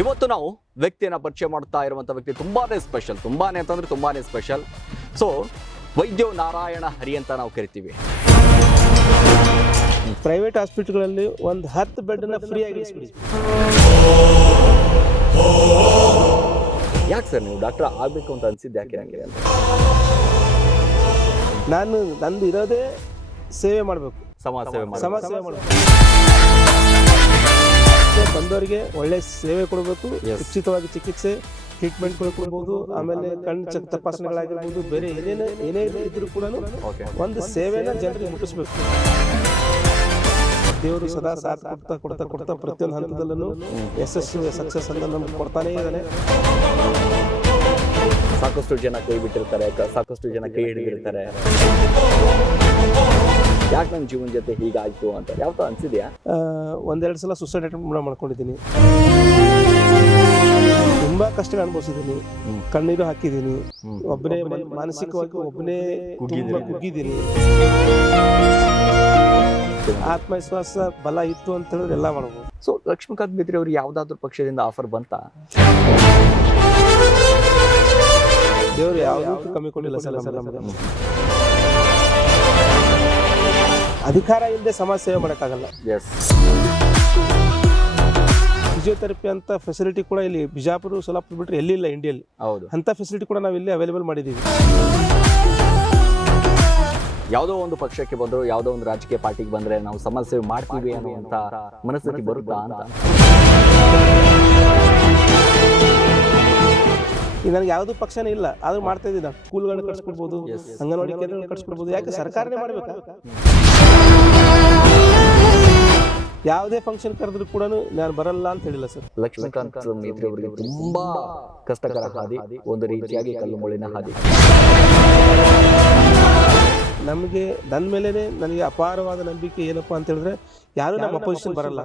ಇವತ್ತು ನಾವು ವ್ಯಕ್ತಿಯನ್ನು ಪರಿಚಯ ಮಾಡ್ತಾ ಇರುವಂಥ ವ್ಯಕ್ತಿ ತುಂಬಾನೇ ಸ್ಪೆಷಲ್, ತುಂಬಾನೇ ಅಂತಂದ್ರೆ ತುಂಬಾನೇ ಸ್ಪೆಷಲ್. ಸೊ ವೈದ್ಯೋ ನಾರಾಯಣ ಹರಿ ಅಂತ ನಾವು ಕರಿತೀವಿ. ಪ್ರೈವೇಟ್ ಹಾಸ್ಪಿಟಲ್ಗಳಲ್ಲಿ ಒಂದು 10 ಬೆಡ್ನ ಫ್ರೀ ಆಗಿ ಇರಿಸ್ಬಿಡಿ. ಯಾಕೆ ಸರ್ ನೀವು ಡಾಕ್ಟರ್ ಆಗಬೇಕು ಅಂತ ಅನ್ಸಿದ್ದು ಯಾಕೆ ಹಂಗೆ ಅಂತ? ನಂದು ಇರೋದೇ ಸೇವೆ ಮಾಡಬೇಕು, ಸಮಾಜ ಸೇವೆ ಮಾಡಬೇಕು. ಬಂದವರಿಗೆ ಒಳ್ಳೆ ಸೇವೆ ಕೊಡಬೇಕು, ಉಚಿತವಾಗಿ ಚಿಕಿತ್ಸೆ ಟ್ರೀಟ್ಮೆಂಟ್ ಕೊಡ್ಬೋದು. ಆಮೇಲೆ ಕಣ್ಣು ತಪಾಸಣೆಗಳಾಗಿರ್ಬೋದು, ಬೇರೆ ಏನೇ ಇದ್ರೂ ಕೂಡ ಒಂದು ಸೇವೆನ ಜನರಿಗೆ ಮುಟ್ಟಿಸ್ಬೇಕು. ದೇವರು ಸದಾ ಸಾಥ್ ಕೊಡ್ತಾ ಪ್ರತಿಯೊಂದು ಹಂತದಲ್ಲೂ ಯಶಸ್ಸು ಸಕ್ಸಸ್ ಅಂತ ನಮ್ಗೆ ಕೊಡ್ತಾನೇ ಇದ್ದಾನೆ. ಸಾಕಷ್ಟು ಜನ ಕೈ ಬಿಟ್ಟಿರ್ತಾರೆ, ಸಾಕಷ್ಟು ಜನ ಕೈ ಹಿಡಿದಿರ್ತಾರೆ. ಯಾಕೆ ನನ್ನ ಜೀವನ ಜೊತೆ ಹೀಗಾಯ್ತು ಅಂತ ಯಾವತ್ತೂ ಅನ್ಸಿದ್ಯಾ? ಒಂದೆರಡು ಸಲ ಸುಸೈಡ್ ಅಟೆಂಪ್ಟ್ ಮಾಡ್ಕೊಂಡಿದ್ದೀನಿ. ತುಂಬಾ ಕಷ್ಟ ಅನುಭವಿಸಿದ್ದೀನಿ, ಕಣ್ಣೀರು ಹಾಕಿದ್ದೀನಿ, ಒಬ್ಬನೇ ಮಾನಸಿಕವಾಗಿ ಒಬ್ಬನೇ ಕುಗ್ಗಿದ್ದೀನಿ. ಆತ್ಮವಿಶ್ವಾಸ ಬಲ ಇತ್ತು ಅಂತ ಹೇಳಿದ್ರೆ ಎಲ್ಲ ಮಾಡ್ಬೋದು. ಸೊ ಲಕ್ಷ್ಮೀಕಾಂತ್ ಬೇದ್ರಿ ಅವ್ರಿಗೆ ಯಾವ್ದಾದ್ರು ಪಕ್ಷದಿಂದ ಆಫರ್ ಬಂತಾ? ದೇವ್ರು ಯಾವುದಕ್ಕೂ ಕಮ್ಮಿ ಕೊಡಲಿಲ್ಲ ಸರ್. ಅಧಿಕಾರ ಇಲ್ಲದೆ ಸಮಾಜ ಸೇವೆ ಮಾಡೋಕ್ಕಾಗಲ್ಲ. ಫಿಸಿಯೋಥೆರಪಿ ಅಂತ ಫೆಸಿಲಿಟಿ ಕೂಡ ಇಲ್ಲಿ ಬಿಜಾಪುರ ಸೋಲಾಪುರ ಬಿಟ್ಟರೆ ಎಲ್ಲಿಲ್ಲ ಇಂಡಿಯಲ್ಲಿ. ಹೌದು, ಅಂತ ಫೆಸಿಲಿಟಿ ಕೂಡ ನಾವು ಇಲ್ಲಿ ಅವೈಲೇಬಲ್ ಮಾಡಿದ್ದೀವಿ. ಯಾವುದೋ ಒಂದು ಪಕ್ಷಕ್ಕೆ ಬಂದ್ರು, ಯಾವುದೋ ಒಂದು ರಾಜಕೀಯ ಪಾರ್ಟಿಗೆ ಬಂದ್ರೆ ನಾವು ಸಮಾಜ ಸೇವೆ ಮಾಡ್ತೀವಿ ಅನ್ನುವಂತ ಮನಸ್ಥಿತಿ ಬರುತ್ತಾ ಅಂತ? ಈಗ ನನಗೆ ಯಾವುದೂ ಪಕ್ಷನೇ ಇಲ್ಲ, ಆದ್ರೂ ಮಾಡ್ತಾ ಇದ್ದೀನಿ. ನಾನು ಸ್ಕೂಲ್ಗಳನ್ನ ಕಟ್ಸ್ಕೊಡ್ಬೋದು, ಅಂಗನವಾಡಿ ಕೇಂದ್ರಗಳನ್ನ ಕಟ್ಸ್ಕೊಡ್ಬೋದು. ಯಾಕೆ ಸರ್ಕಾರನೇ ಮಾಡ್ಬೇಕಾ? ಯಾವುದೇ ಫಂಕ್ಷನ್ ಕರೆದ್ರು ಕೂಡ ನಾನು ಬರಲ್ಲ ಅಂತ ಹೇಳಿಲ್ಲ ಸರ್. ಲಕ್ಷ್ಮೀಕಾಂತ್ ಮೇತ್ರಿ ಅವರಿಗೆ ತುಂಬಾ ಕಷ್ಟಕರ ಹಾದಿ, ಒಂದು ರೀತಿಯಾಗಿ ಕಲ್ಲು ಮುಳ್ಳಿನ ಹಾದಿ. ನಮಗೆ ನನ್ನ ಮೇಲೇನೆ ನನಗೆ ಅಪಾರವಾದ ನಂಬಿಕೆ ಏನಪ್ಪಾ ಅಂತ ಹೇಳಿದ್ರೆ, ಯಾರು ನಮ್ಮ ಅಪೋಸಿಷನ್ ಬರಲ್ಲ.